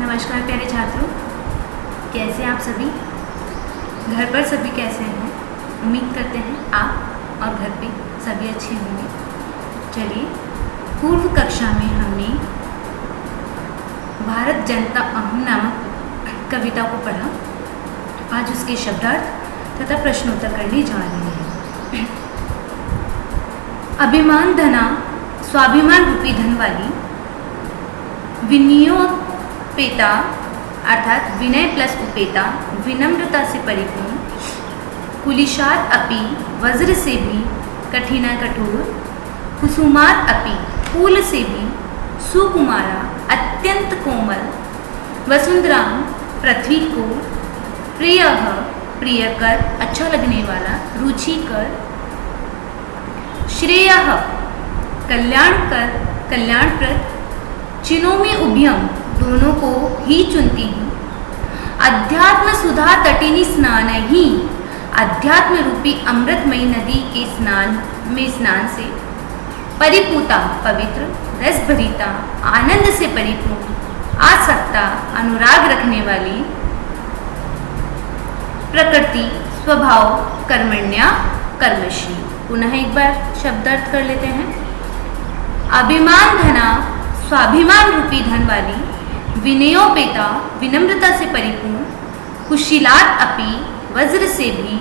नमस्कार प्यारे छात्रों, कैसे हैं आप सभी। घर पर सभी कैसे हैं। उम्मीद करते हैं आप और घर पे सभी अच्छे होंगे। चलिए, पूर्व कक्षा में हमने भारत जनता अहम नामक कविता को पढ़ा। आज उसके शब्दार्थ तथा प्रश्नोत्तर करने जा रहे हैं। अभिमान धना स्वाभिमान रूपी धन वाली, विनयोपेता अर्थात विनय प्लस उपेता, विनम्रता से परिपूर्ण, कुलिशात अपि वज्र से भी कठिना कठोर, कुसुमात अपि फूल से भी सुकुमारा, अत्यंत कोमल, वसुंधराम पृथ्वी को, प्रियः प्रियकर अच्छा लगने वाला, रुचिकर, श्रेयः कल्याणकर कल्याणप्रद, चिनोमी उभयम दोनों को ही चुनती हूँ, अध्यात्म सुधा तटिनी स्नान ही अध्यात्म रूपी अमृतमयी नदी के स्नान से परिपूता पवित्र, रस भरिता आनंद से परिपूर्ण, आसक्ता अनुराग रखने वाली, प्रकृति स्वभाव कर्मण्या कर्मशी। पुनः एक बार शब्दार्थ कर लेते हैं। अभिमान धना स्वाभिमान रूपी धन वाली, विनयोपेता विनम्रता से परिपूर्ण, कुशीलात अपि वज्र से भी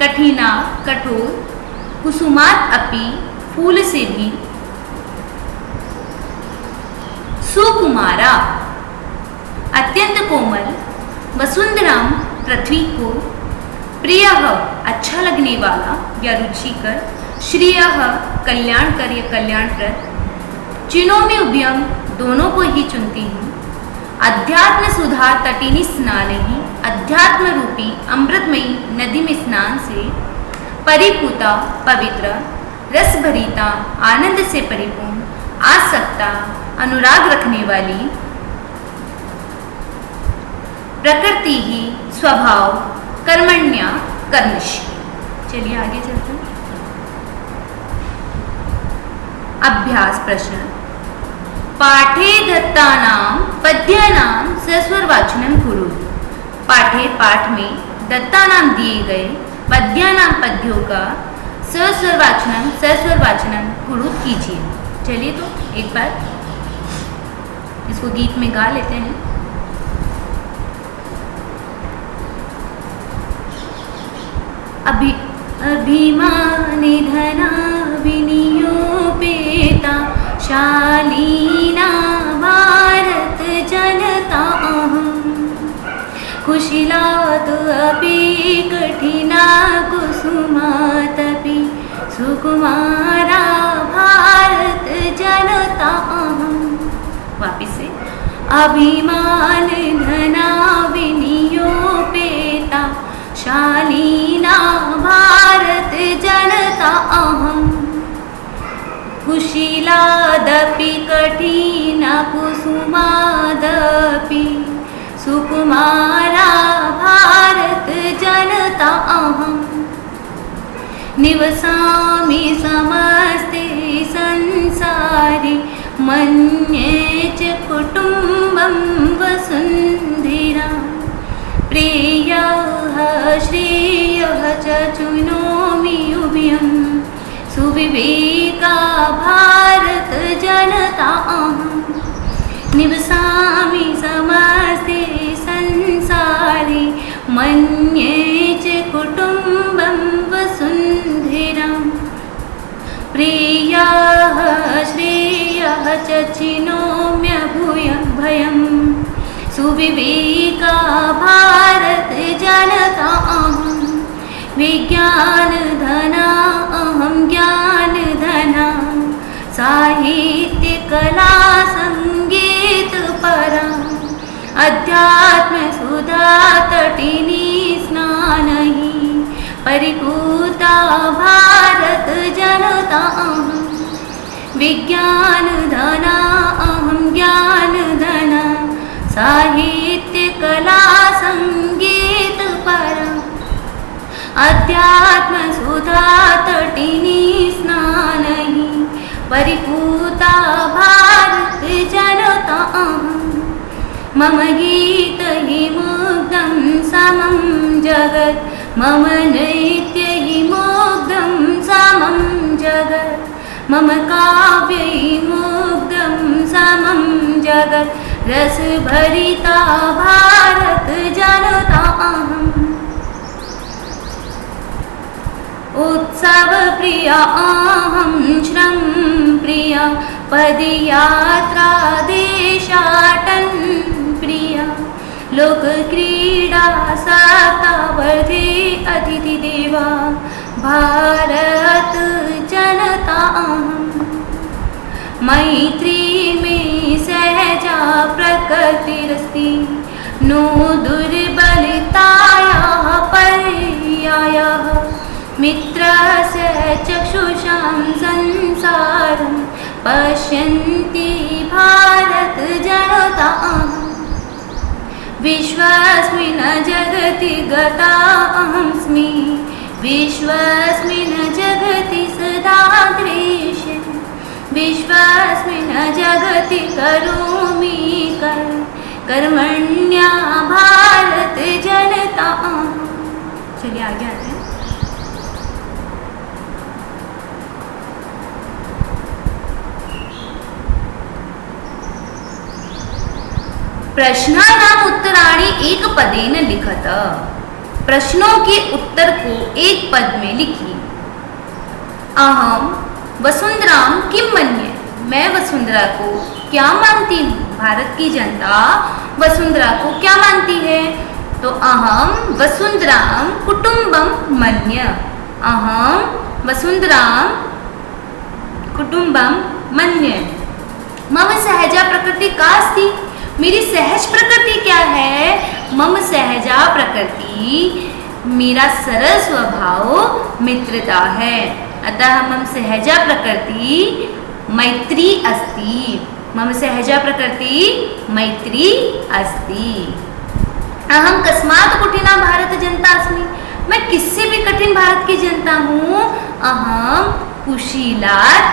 कठिना कठोर, कुसुमात अपि फूल से भी सुकुमारा, अत्यंत कोमल, वसुंधराम पृथ्वी को, प्रियः अच्छा लगने वाला या रुचिकर, श्रेयः कल्याणकर या कल्याणप्रद, चिनोमी उभयम दोनों को ही चुनती हूँ, अध्यात्म सुधा तटिनी स्नान ही अध्यात्म रूपी अमृतमयी नदी में स्नान से परिपूता पवित्र, रस भरिता आनंद से परिपूर्ण, आसक्ता अनुराग रखने वाली, प्रकृति ही स्वभाव कर्मण्या कर्मशी। चलिए आगे चलते हैं। अभ्यास प्रश्न। पाठे दत्तानां पद्यानां सस्वरवाचनं कुरु। पाठे पाठ में दत्तानां दिए गए पद्यानां पद्यों का सस्वरवाचनं कुरु कीजिए। चलिए तो एक बार इसको गीत में गा लेते हैं। अभिमानी धना विनियोपेता, शालीना भारत जनता अहम्, कुशीलात् अपि कठिना कुसुमातपि सुकुमारा, भारत जनता अहम्। वापिस से। अभिमान धना विनियोपेता, शालीना भारत जनता अहम्, कुशीलादपि कठिना कुसुमादपि सुकुमारा, भारत जनता अहम्, निवसामि समस्ते संसारे, मन्ये च कुटुम्बं वसुन्धरा, प्रियः श्रेयः च चुनोमि उभयं, सुविवेका भारत जनता अहम्, निवसामि समस्ते संसारे, मन्ये च कुटुम्बं वसुन्धरा, प्रियः श्रेयः च चिनोम्यभयं, सुविवेका भारत जनता अहम्, विज्ञान धना अहं ज्ञान धना, साहित्य कला संगीत परा, अध्यात्म सुधा तटिनी स्नान ही परिपूता, भारत जनता अहम्, विज्ञान धना अहं ज्ञान धना, साहित्य कला संगीत परा, अध्यात्म सुधा तटिनी स्नान ही परिपूता, भारत जनता अहम्, मम गीत हि मुग्धं समं जगत् मम नृत्य हि मुग्धं समं जगत् मम काव्य हि मुग्धं समं जगत् रस भरिता भारत जनता अहम् उत्सव प्रिया अहं श्रम प्रिया पदयात्रा देशाटन प्रिया लोक क्रीडा सत्ता वर्धे अतिथि देवा भारत जनता अहम् मैत्री में सहजा प्रकृतिरस्ति नो दुर्बलतायाः पर्यायः मित्रस्य चक्षुषां संसारं पश्यन्ति भारत जनता विश्वस्मिन् जगति गता अहमस्मि विश्वस्मिन् जगति सदा दृश्यते विश्वस्मिन् जगति करोमि कर्मण्या भारत जनता। चलिए आगे आते हैं। प्रश्नानाम् उत्तराणि एक पदेन लिखत। प्रश्नों के उत्तर को एक पद में लिखिए। अहम वसुंधराम किम मन्ये, मैं वसुंधरा को क्या मानती हूँ। भारत की जनता वसुंधरा को क्या मानती है, तो अहम वसुंधराम कुटुंबम मन्ये, अहम वसुंधराम कुटुंबम मन्ये। मम सहजा प्रकृति का अस्ति, मेरी सहज प्रकृति क्या है। मम सहजा प्रकृति, मेरा सरल स्वभाव मित्रता है, अतः मम सहजा प्रकृति मैत्री अस्ति, मम सहजा प्रकृति मैत्री अस्ति। अहम कस्मात् कठिना भारत जनता अस्मि, मैं किससे भी कठिन भारत की जनता हूँ। अहम कुशीलात्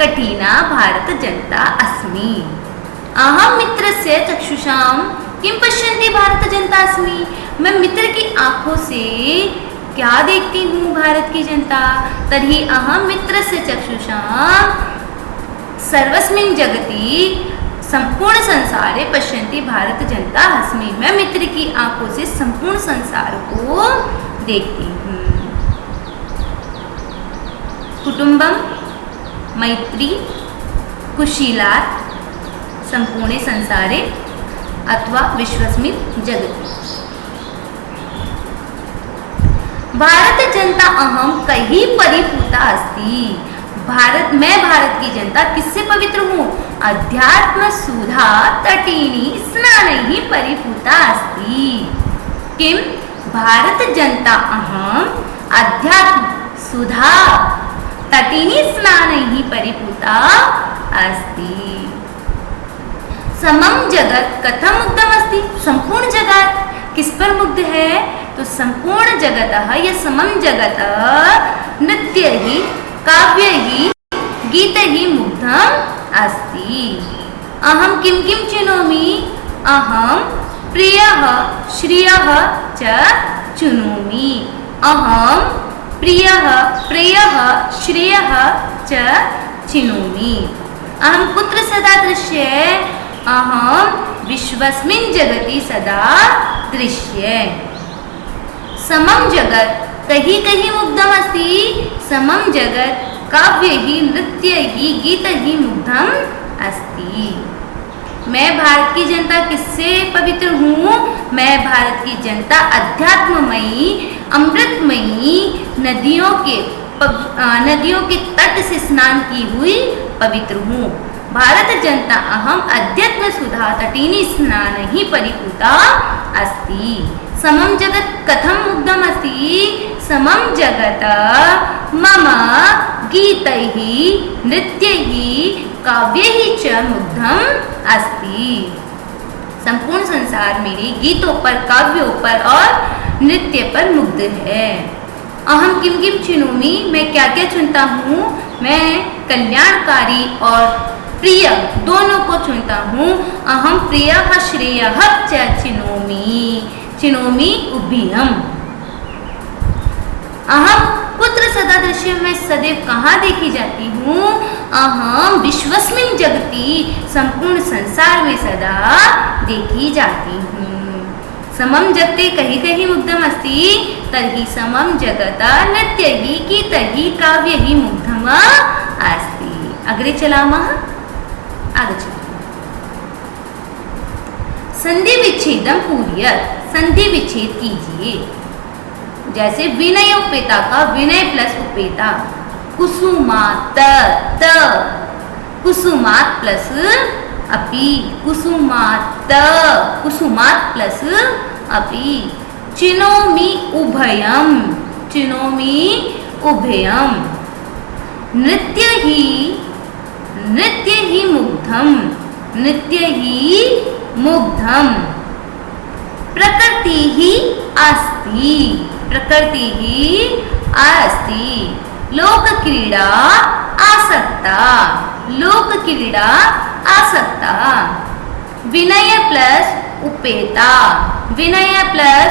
कठिना भारत जनता अस्मि। अहम मित्रस्य चक्षुषां किं पश्यन्ति भारत जनता अस्मि, मैं मित्र की आंखों से क्या देखती हूँ भारत की जनता। तर्हि अहम मित्रस्य चक्षुषां सर्वस्मिन् जगति संपूर्ण संसारे पश्यन्ति भारत जनता अस्मि, मैं मित्र की आंखों से संपूर्ण संसार को देखती हूँ। कुटुंबम मैत्री कुशीलात् संपूर्णे संसारे अथवा विश्वस्मिन् जगति। भारत जनता अहम कहीं परिपूता अस्ति, मैं भारत की जनता किससे पवित्र हूँ। अध्यात्म सुधा तटीनी स्नानैः परिपूता अस्ति। किम भारत जनता अहम अध्यात्म सुधा तटीनी स्नानैः परिपूता अस्ति। समम जगत कथम मुग्धम अस्ति, संपूर्ण जगत किस पर मुग्ध है, तो संपूर्ण जगतः या समम जगत नृत्य ही काव्य ही गीत ही मुग्धम अस्ति। अहम किम किम चिनोमि, अहम प्रियः श्रियः च चिनोमि, अहम प्रियः श्रियः च चिनोमि। अहम कुत्र सदा दृश्ये, अहम विश्वस्मिन् जगति सदा दृश्ये। समम जगत कहीं कहीं मुग्धम अस्ति, समम जगत काव्य ही नृत्य ही गीत ही मुग्धम अस्ति। मैं भारत की जनता किससे पवित्र हूँ, मैं भारत की जनता अध्यात्ममयी अमृतमयी नदियों के तट से स्नान की हुई पवित्र हूँ। भारत जनता अहम अध्यात्म सुधा तटीनी स्नान ही परिपूता अस्ति। समम जगत कथम मुग्धम अस्ति, समम जगत मम गीतैः नृत्यैः काव्यैः च मुग्धम अस्ति। संपूर्ण संसार मेरे गीतों पर काव्यों पर और नृत्य पर मुग्ध है। अहम किम किम चिनोमि, मैं क्या क्या चुनता हूँ, मैं कल्याणकारी और प्रिय दोनों को चुनता हूँ। अहम प्रियः श्रेयः च चिनोमि उभयम्। अहम कुत्र सदा दृश्यं, मैं सदैव कहाँ देखी जाती हूँ। अहम विश्वस्मिन् जगति, संपूर्ण संसार में सदा देखी जाती हूँ। समम जगते कहीं कहीं मुग्धम अस्ति तर्हि समम जगता नृत्यहि की तर्हि काव्यहि मुग्धम अस्ति। अग्रे चलामः, आगे चलामः। संधि विच्छेदम पूर्यत, संधि विच्छेद कीजिए। जैसे विनय उपेता का विनय प्लस उपेता, कुसुमात त, कुसुमात प्लस अपि, कुसुमात, कुसुमात प्लस अपि। चिनोमि उभयम, चिनोमि उभयम। नृत्य ही मुग्धम, नृत्य ही मुग्धम। प्रकृति ही अस्ति, प्रकृति ही अस्ति। लोक क्रीड़ा आसक्ता, लोक क्रीड़ा आसक्ता। विनय प्लस उपेता, विनय प्लस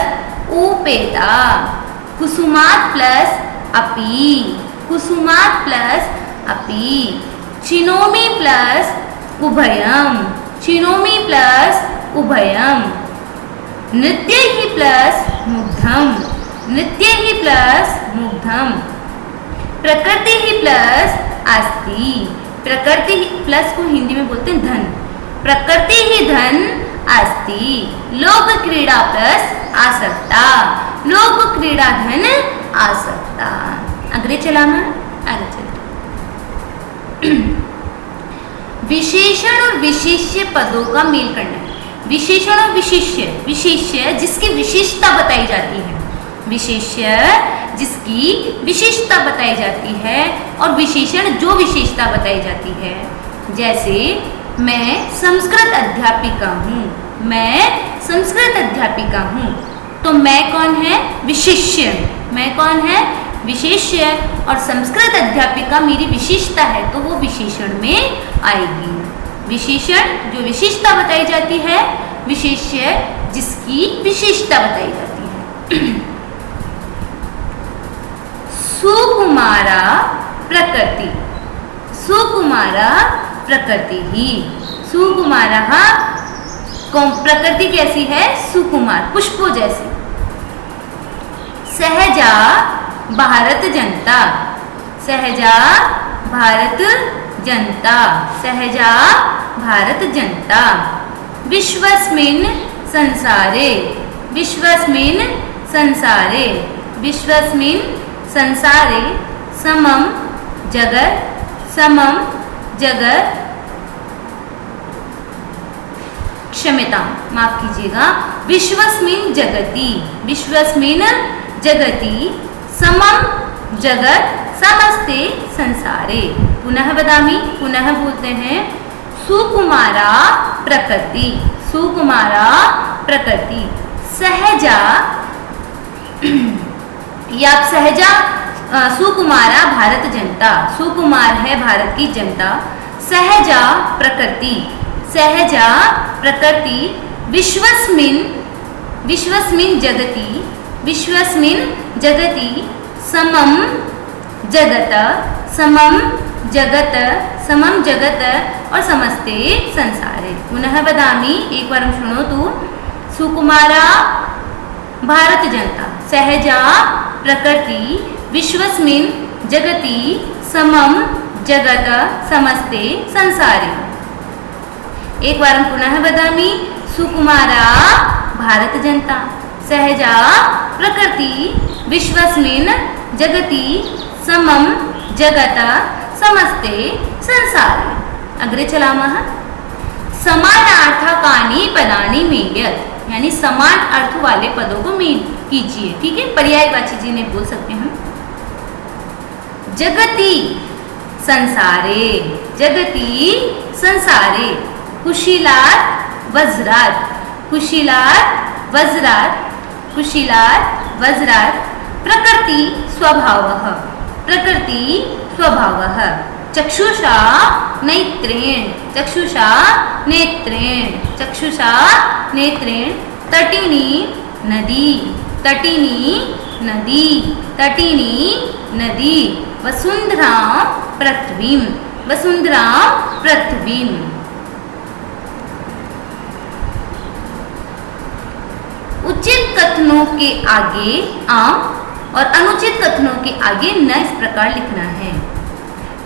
उपेता। कुसुमात प्लस अपि, कुसुमात प्लस अपि। चिनोमि प्लस उभयम, चिनोमि प्लस उभयम। नृत्य ही प्लस मुग्धम, नृत्य ही प्लस मुग्धम। प्रकृति ही प्लस अस्ति, प्रकृति प्लस को हिंदी में बोलते हैं धन, प्रकृति ही धन अस्ति। लोक क्रीड़ा प्लस आसक्ता, लोक क्रीड़ा धन आसक्ता। अग्रे चलाना, आगे चलते। विशेषण और विशेष्य पदों का मेल करना है। विशेषण और विशेष्य, विशेष्य जिसकी विशेषता बताई जाती है, विशेष्य जिसकी विशेषता बताई जाती है, और विशेषण जो विशेषता बताई जाती है। जैसे मैं संस्कृत अध्यापिका हूँ, मैं संस्कृत अध्यापिका हूँ, तो मैं कौन है? विशेष्य। मैं कौन है? विशेष्य। और संस्कृत अध्यापिका मेरी विशेषता है, तो वो विशेषण में आएगी। विशेषण जो विशेषता बताई जाती है, विशेष्य जिसकी विशेषता बताई जाती है। सुकुमारा प्रकृति, सुकुमारा प्रकृति ही। सुकुमारः प्रकृति कैसी है? सुकुमार, पुष्पों जैसी। सहजा भारत जनता, सहजा भारत जनता, सहजा भारत जनता। विश्वस्मिन् संसारे, विश्वस्मिन् संसारे, विश्वस्मिन् संसारे। समम जगत, समम जगत, क्षम्यता माफ कीजिएगा, विश्वस्मिन् जगति, विश्वस्मिन् जगति। समम जगत समस्ते संसारे। पुनः वदामि, पुनः बोलते हैं। सुकुमारा प्रकृति, सुकुमारा प्रकृति। सहजा, या सहजा, सुकुमारा भारत जनता, सुकुमार है भारत की जनता। सहजा प्रकृति, सहजा प्रकृति। विश्वस्मिन्, विश्वस्मिन् जगति, विश्वस्मिन् जगति। समम जगत, समम जगत, समम जगत और समस्ते संसारे। पुनः वदामि, एक बार सुनो तो। सुकुमारा भारत जनता, सहजा प्रकृति, विश्वस्मिन् जगति, समम जगत समस्ते संसारे। एक बार पुनः वदामि। सुकुमारा भारत जनता, सहजा प्रकृति, विश्वस्मिन् जगति, समम जगत समस्ते संसारे। अग्रे चलामः। समानार्थकानि पदानि मेलयत्, यानी समान अर्थ वाले पदों को मेल कीजिए। ठीक है, पर्यायवाची जी ने बोल सकते हैं। जगति संसारे, जगति संसारे। कुशीलात् वज्रात्, कुशीलात् वज्रात्, कुशीलात् वज्रात्। प्रकृति स्वभावः, प्रकृति स्वभावः। चक्षुषा नेत्रेण, चक्षुषा नेत्रेण, चक्षुषा नेत्रेण, तटिनी नदी, तटिनी नदी, तटिनी नदी, वसुंधरां पृथ्वीं, वसुंधरां पृथ्वीं। उचित कथनों के आगे आम और अनुचित कथनों के आगे न इस प्रकार लिखना है।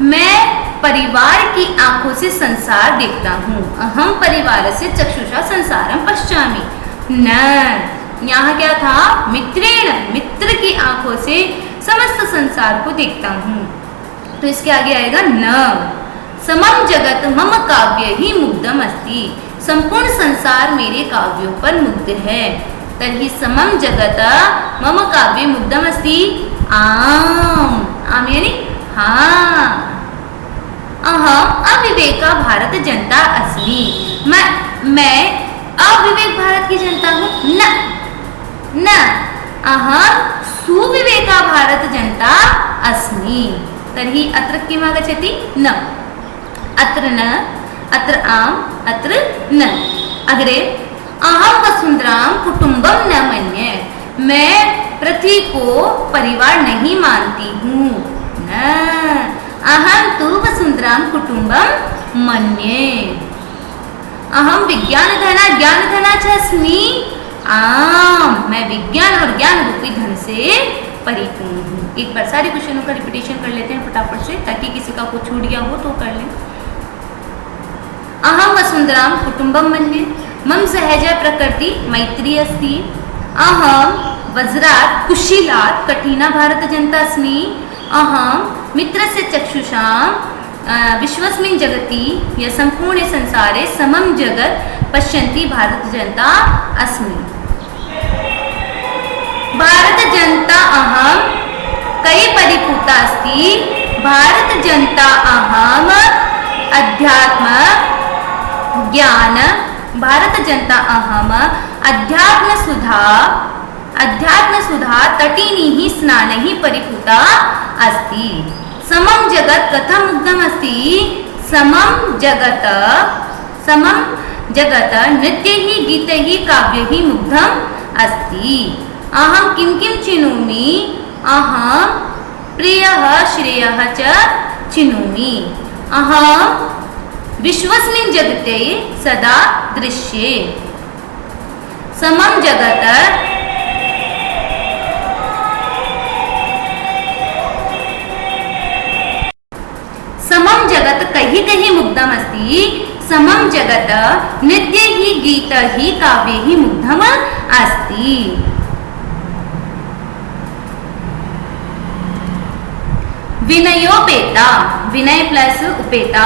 मैं परिवार की आंखों से संसार देखता हूँ। अहम परिवार से चक्षुषा संसारम पश्यामि। न, यहाँ क्या था? मित्रेण, मित्र की आंखों से समस्त संसार को देखता हूँ। तो इसके आगे आएगा न। समम जगत मम काव्य ही मुग्धम अस्ति। संपूर्ण संसार मेरे काव्यों पर मुग्ध है। तर्हि समम जगत मम काव्ये मुग्धम अस्ति। आम, आम यानी हाँ। अहम अविवेका भारत जनता अस्मि। मैं अविवेक भारत की जनता हूँ। न, अहम सुविवेका भारत जनता अस्मि। तर्हि अत्र किम् आगच्छति? न। अत्र न, अत्र आम, अत्र न। अग्रे अहम वसुंधरां कुटुंबम न मन्ये। मैं पृथ्वी को परिवार नहीं मानती हूँ। न, अहम तु वसुंधरां कुटुंबम मन्ये। अहम विज्ञान धना च अस्मि। आम, मैं विज्ञान और ज्ञान रूपी धन से परिपूर्ण हूँ। एक बार सारे क्वेश्चनों का रिपीटेशन कर लेते हैं फटाफट से, ताकि किसी का कुछ छूट गया हो तो कर लें। अहम वसुंधरां कुटुंबम मन्ये। मम सहजा प्रकृति मैत्री अस्ति। अहम वज्रात् कुशीलात् कठिना भारत जनता अस्मि। अहम मित्रस्य चक्षुषां विश्वस्मिन् जगति या संपूर्ण संसारे समम जगत पश्यन्ति भारत जनता अस्मि। भारत जनता अहम कई परिपूता अस्ति। भारत जनता अहम अध्यात्म ज्ञान। भारत जनता अहम अध्यात्म सुधा तटिनीः स्नानैः परिपूता अस्ति। समम जगत कथम मुग्धम अस्ति? समम जगत नृत्यैः गीतैः काव्यैः मुग्धम अस्ति। अहम किं किं चिनोमि? अहम प्रियः श्रेयः च चिनोमि। अहम विश्वस्मिन् जगते सदा दृश्ये। समम जगत कहीं कहीं मुग्धम अस्ति। समम जगत नृत्यैः गीतैः काव्यैः मुग्धम अस्ति। विनयोपेता, विनय प्लस उपेता,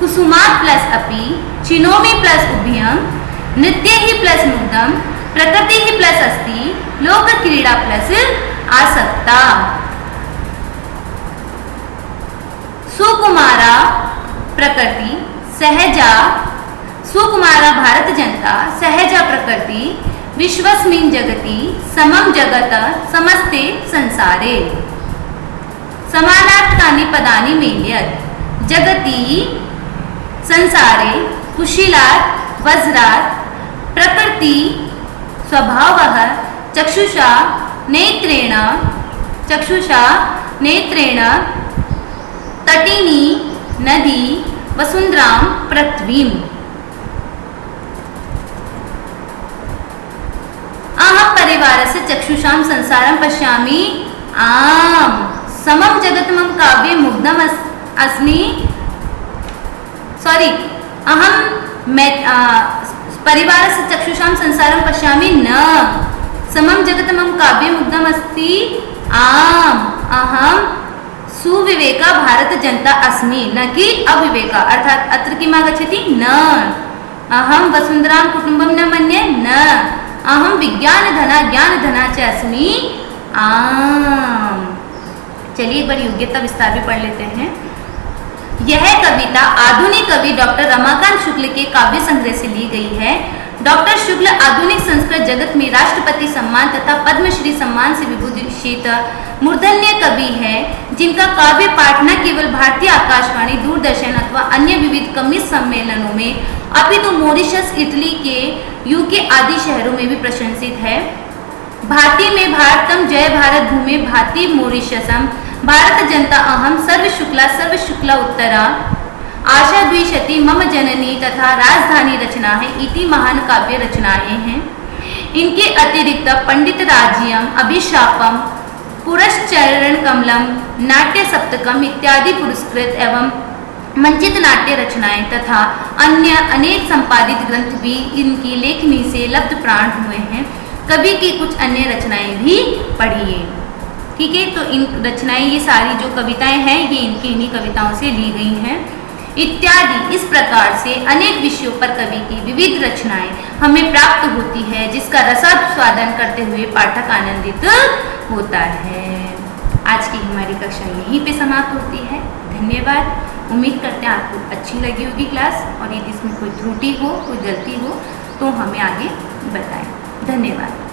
कुसुमात् प्लस अपि, चिनोमि प्लस उभयम, नृत्यैः प्लस मुग्धम, प्रकृतिः प्लस अस्ति, लोक क्रीड़ा प्लस आसक्ता। सुकुमारा प्रकृति सहजा, सुकुमारा भारत जनता सहजा प्रकृति, विश्वस्मिन् जगति समम जगत समस्ते संसारे। समानार्थकानि पदानि मेलयत्। जगति संसारे कुशीलात् वज्रात् प्रकृति स्वभावः चक्षुषा नेत्रेण तटिनी नदी वसुंधरां पृथ्वीम्। अहम परिवारस्य चक्षुषां संसारं पश्यामि। आम, समम जगत मम काव्ये मुग्धम अस्मि। सॉरी, अहम परिवारस्य चक्षुषां संसारं पश्यामि। न, समम जगत मम काव्ये मुग्धम अस्ति। आम, अहम सुविवेका भारत जनता अस्मि, न कि अविवेका। अर्थात अत्र किम् आगच्छति? न। अहम वसुंधरां कुटुंबम न मन्ये। न, अहम विज्ञान धना च अस्मि। आम। चलिए एक बार योग्यता विस्तार भी पढ़ लेते हैं। यह कविता आधुनिक कवि डॉक्टर रमाकांत शुक्ल के काव्य संग्रह से ली गई है। डॉक्टर शुक्ल आधुनिक संस्कृत जगत में राष्ट्रपति सम्मान तथा पद्मश्री सम्मान से प्रतिष्ठित मूर्धन्य कवि है, जिनका काव्य पाठ न केवल भारतीय आकाशवाणी, दूरदर्शन अथवा अन्य विविध कवि सम्मेलनों में अपितु मॉरिशस, इटली के यूके आदि शहरों में भी प्रशंसित है। भारती में भारतम जय भारत भूमि भाति मॉरिशसम भारत जनता अहम सर्व शुक्ला उत्तरा आशा द्विशति मम जननी तथा राजधानी रचना है इति महान काव्य रचनाएं हैं। इनके अतिरिक्त पंडित राज्यम, अभिशापम, पुरश्चरण कमलम, नाट्य सप्तकम इत्यादि पुरस्कृत एवं मंचित नाट्य रचनाएं तथा अन्य अनेक संपादित ग्रंथ भी इनकी लेखनी से लब्ध प्राण हुए हैं। कवि की कुछ अन्य रचनाएं भी पढ़िए। ठीक है, तो इन रचनाएं, ये सारी जो कविताएं हैं ये इनकी इन्हीं कविताओं से ली गई हैं इत्यादि। इस प्रकार से अनेक विषयों पर कवि की विविध रचनाएं हमें प्राप्त होती है, जिसका रसास्वादन करते हुए पाठक आनंदित होता है। आज की हमारी कक्षा यहीं पे समाप्त होती है। धन्यवाद। उम्मीद करते हैं आपको अच्छी लगी होगी क्लास, और यदि इसमें कोई त्रुटि हो, कोई गलती हो तो हमें आगे बताएं। धन्यवाद।